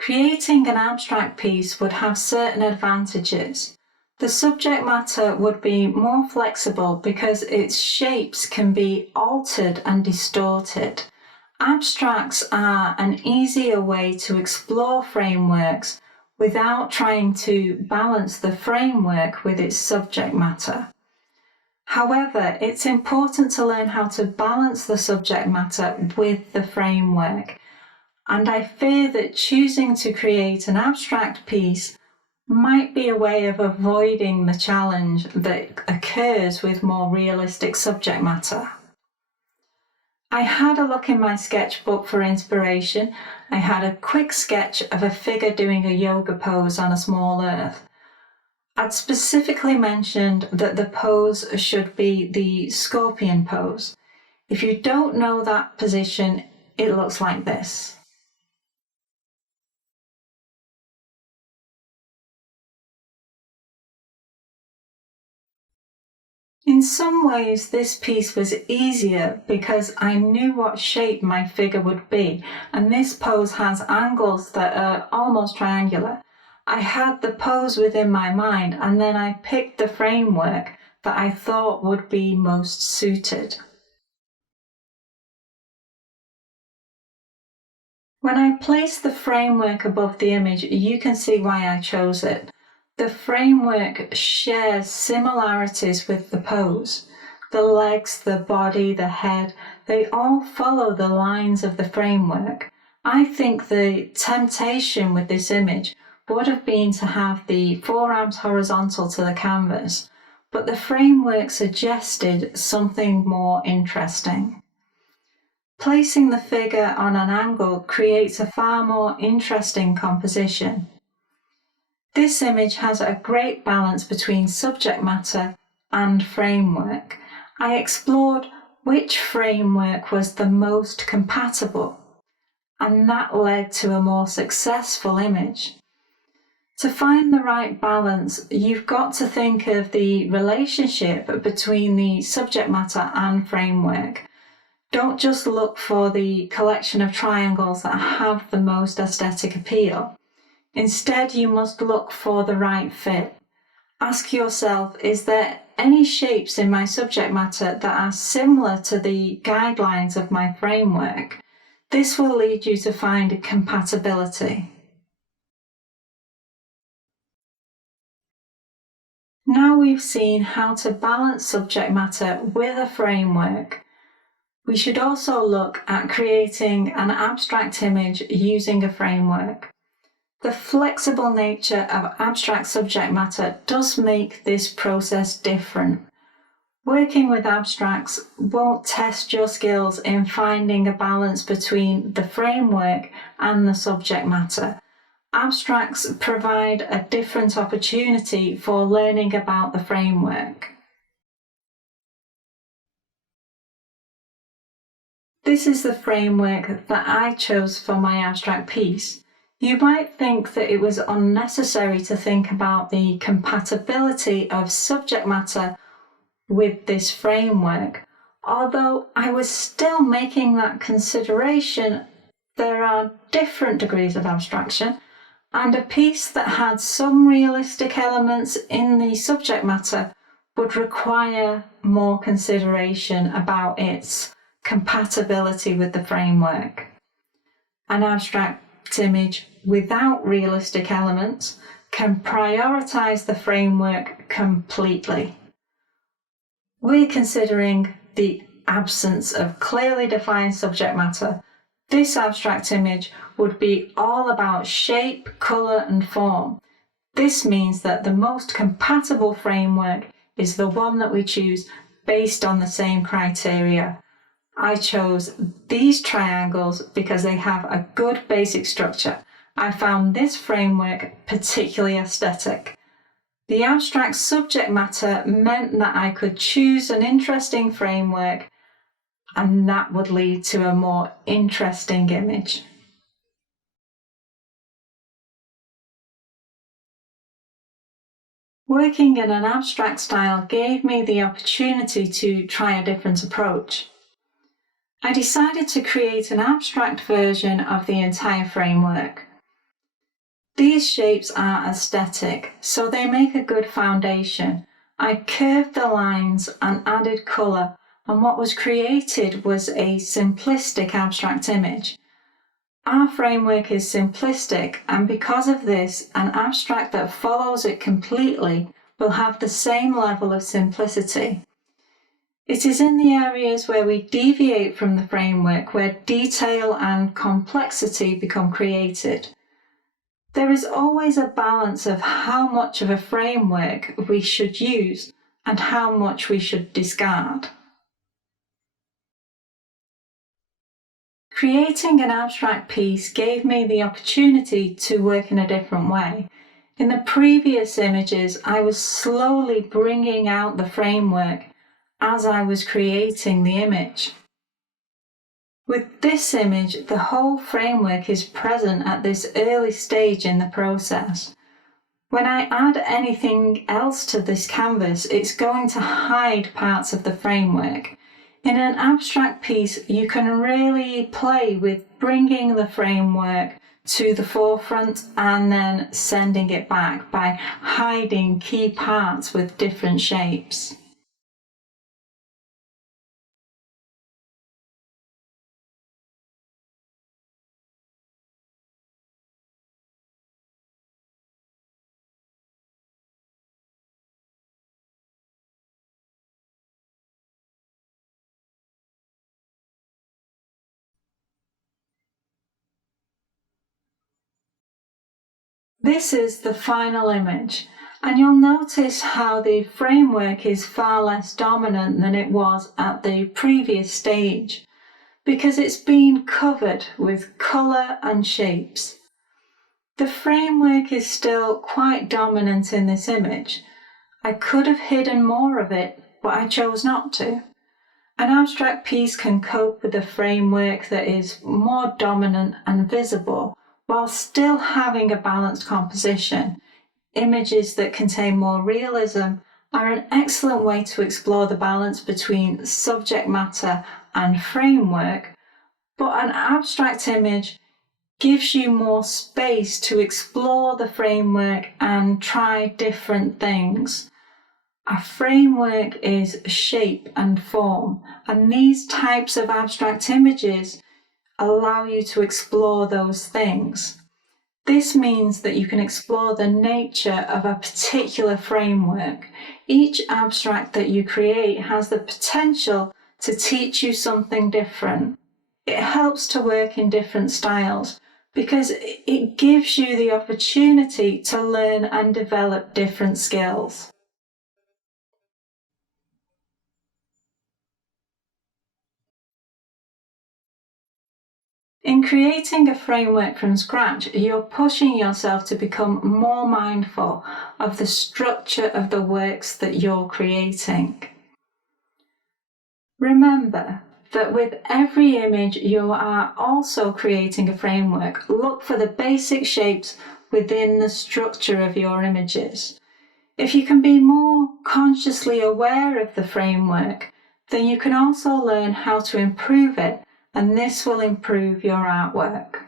Creating an abstract piece would have certain advantages. The subject matter would be more flexible because its shapes can be altered and distorted. Abstracts are an easier way to explore frameworks without trying to balance the framework with its subject matter. However, it's important to learn how to balance the subject matter with the framework, and I fear that choosing to create an abstract piece might be a way of avoiding the challenge that occurs with more realistic subject matter. I had a look in my sketchbook for inspiration. I had a quick sketch of a figure doing a yoga pose on a small earth. I'd specifically mentioned that the pose should be the scorpion pose. If you don't know that position, it looks like this. In some ways, this piece was easier because I knew what shape my figure would be, and this pose has angles that are almost triangular. I had the pose within my mind, and then I picked the framework that I thought would be most suited. When I place the framework above the image, you can see why I chose it. The framework shares similarities with the pose. The legs, the body, the head, they all follow the lines of the framework. I think the temptation with this image would have been to have the forearms horizontal to the canvas, but the framework suggested something more interesting. Placing the figure on an angle creates a far more interesting composition. This image has a great balance between subject matter and framework. I explored which framework was the most compatible, and that led to a more successful image. To find the right balance, you've got to think of the relationship between the subject matter and framework. Don't just look for the collection of triangles that have the most aesthetic appeal. Instead, you must look for the right fit. Ask yourself, is there any shapes in my subject matter that are similar to the guidelines of my framework? This will lead you to find compatibility. Now we've seen how to balance subject matter with a framework. We should also look at creating an abstract image using a framework. The flexible nature of abstract subject matter does make this process different. Working with abstracts won't test your skills in finding a balance between the framework and the subject matter. Abstracts provide a different opportunity for learning about the framework. This is the framework that I chose for my abstract piece. You might think that it was unnecessary to think about the compatibility of subject matter with this framework. Although I was still making that consideration, there are different degrees of abstraction, and a piece that had some realistic elements in the subject matter would require more consideration about its compatibility with the framework. An abstract image without realistic elements can prioritize the framework completely. We're considering the absence of clearly defined subject matter. This abstract image would be all about shape, colour and form. This means that the most compatible framework is the one that we choose based on the same criteria. I chose these triangles because they have a good basic structure. I found this framework particularly aesthetic. The abstract subject matter meant that I could choose an interesting framework, and that would lead to a more interesting image. Working in an abstract style gave me the opportunity to try a different approach. I decided to create an abstract version of the entire framework. These shapes are aesthetic, so they make a good foundation. I curved the lines and added colour, and what was created was a simplistic abstract image. Our framework is simplistic, and because of this, an abstract that follows it completely will have the same level of simplicity. It is in the areas where we deviate from the framework where detail and complexity become created. There is always a balance of how much of a framework we should use and how much we should discard. Creating an abstract piece gave me the opportunity to work in a different way. In the previous images, I was slowly bringing out the framework as I was creating the image. With this image, the whole framework is present at this early stage in the process. When I add anything else to this canvas, it's going to hide parts of the framework. In an abstract piece, you can really play with bringing the framework to the forefront and then sending it back by hiding key parts with different shapes. This is the final image, and you'll notice how the framework is far less dominant than it was at the previous stage, because it's been covered with colour and shapes. The framework is still quite dominant in this image. I could have hidden more of it, but I chose not to. An abstract piece can cope with a framework that is more dominant and visible, while still having a balanced composition. Images that contain more realism are an excellent way to explore the balance between subject matter and framework, but an abstract image gives you more space to explore the framework and try different things. A framework is shape and form, and these types of abstract images allow you to explore those things. This means that you can explore the nature of a particular framework. Each abstract that you create has the potential to teach you something different. It helps to work in different styles because it gives you the opportunity to learn and develop different skills. In creating a framework from scratch, you're pushing yourself to become more mindful of the structure of the works that you're creating. Remember that with every image you are also creating a framework. Look for the basic shapes within the structure of your images. If you can be more consciously aware of the framework, then you can also learn how to improve it, and this will improve your artwork.